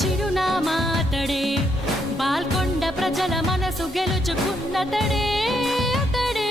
చిరునామాతడే. బాల్కొండ ప్రజల మనసు గెలుచుకున్నతడే అతడే.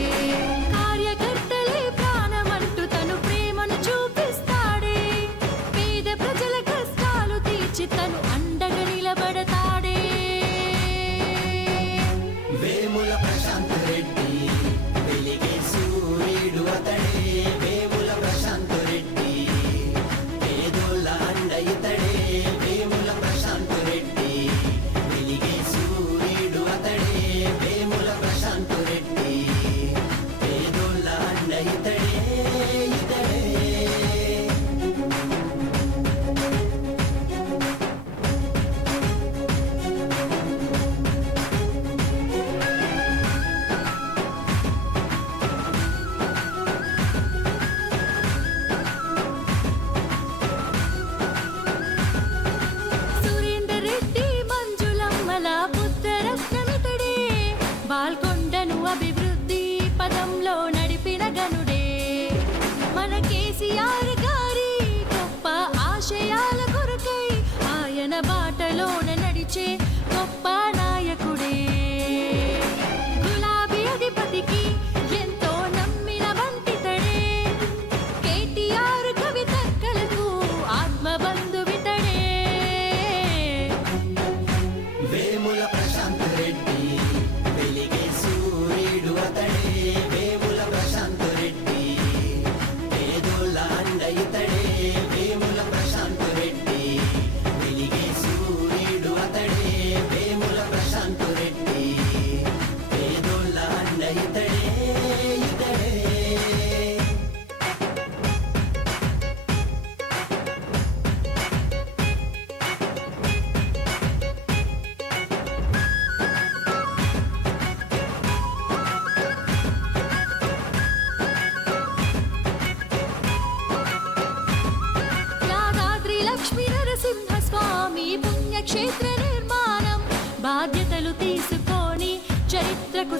బాధ్యతలు తీసుకొని చరిత్రకు